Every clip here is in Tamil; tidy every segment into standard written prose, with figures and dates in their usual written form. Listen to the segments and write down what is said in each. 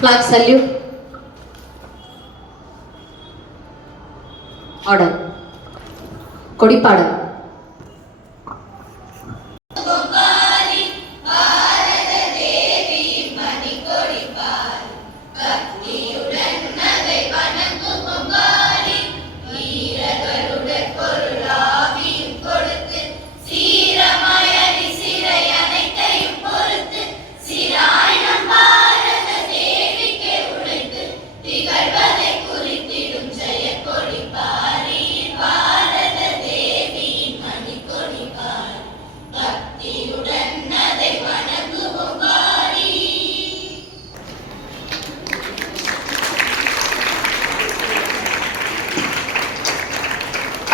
Flag salute. Order. கொடிப்பாடல்.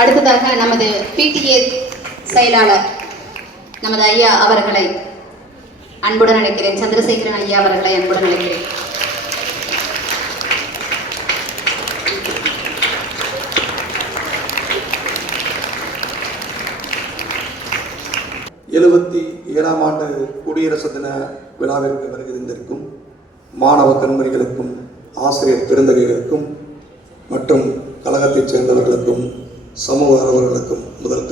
அடுத்ததாக நமது PTA செயலாளர் நமது ஐயா அவர்களை அன்புடன் அழைக்கிறேன். சந்திரசேகரன் ஐயா அவர்களை அன்புடன் அழைக்கிறேன். ஏழாம் ஆண்டு குடியரசு தின விழாவிற்கு வருகின்றிருக்கும் மாணவ கண்மணிகளுக்கும் ஆசிரியர் பெருந்தகைகளுக்கும் மற்றும் கழகத்தைச் சேர்ந்தவர்களுக்கும் சமூக ஆர்வலர்களுக்கும் முதல்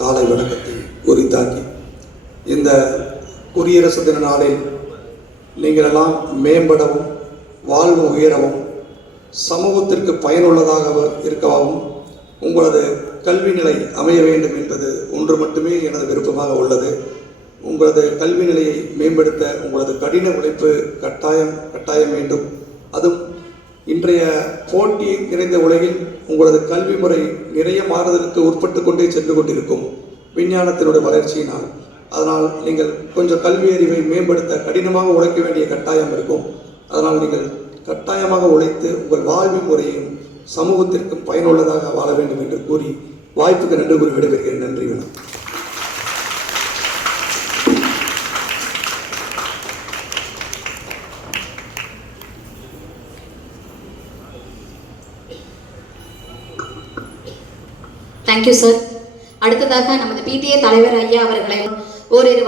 காலை வணக்கத்தை உரித்தாக்கி, இந்த குடியரசு தின நாளில் நீங்களெல்லாம் மேம்படவும் வாழ்வு உயரவும் சமூகத்திற்கு பயனுள்ளதாக இருக்கவும் உங்களது கல்வி நிலை அமைய வேண்டும் என்பது ஒன்று மட்டுமே எனது விருப்பமாக உள்ளது. உங்களது கல்வி நிலையை மேம்படுத்த உங்களது கடின உழைப்பு கட்டாயம் வேண்டும். அதுவும் இன்றைய போட்டி நிறைந்த உலகில் உங்களது கல்வி முறை நிறைய மாறுதலுக்கு உட்பட்டு கொண்டே சென்று கொண்டிருக்கும் விஞ்ஞானத்தினுடைய வளர்ச்சியினால். அதனால் நீங்கள் கொஞ்சம் கல்வி அறிவை மேம்படுத்த கடினமாக உழைக்க வேண்டிய கட்டாயம் இருக்கும். அதனால் நீங்கள் கட்டாயமாக உழைத்து உங்கள் வாழ்வு முறையும் சமூகத்திற்கும் பயனுள்ளதாக வாழ வேண்டும் என்று கூறி வாய்ப்புக்கு நன்றி கூறி விடைபெறுகிறேன். நன்றி. வணக்கம். Thank you sir. அடுத்ததாக நமது PTA தலைவர் ஐயா அவர்களை ஓரிரு